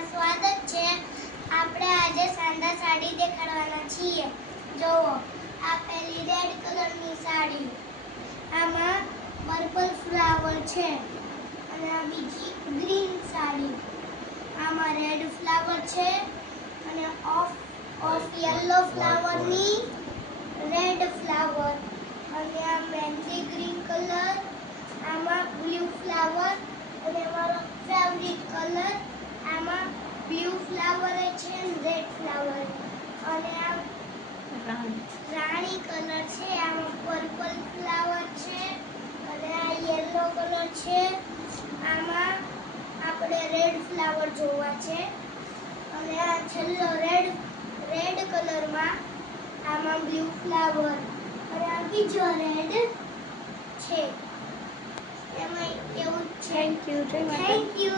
વિડિયોમાં સ્વાગત છે। આપણે આજે સાંધા સાડી દેખાડવાના છીએ। જોવો, આ પહેલી રેડ કલરની સાડી, આમાં પર્પલ ફ્લાવર છે અને આ બીજી ગ્રીન સાડી, આમાં રેડ ફ્લાવર છે અને ઓફ યલો ફ્લાવરની રેડ ફ્લાવર અને આ મહેંદી ગ્રીન કલર, આમાં બ્લુ ફ્લાવર અને મારો ફેવરિટ કલર, આમાં બ્લુ ફ્લાવર છે અને રેડ ફ્લાવર અને આ રાણી કલર છે, આમાં પર્પલ ફ્લાવર છે અને આ યલો કલર છે, આમાં આપણે રેડ ફ્લાવર જોવા છે અને આ છેલ્લો રેડ કલરમાં આમાં બ્લુ ફ્લાવર અને આ બીજો રેડ છે। એમાં એવું છે। Thank you.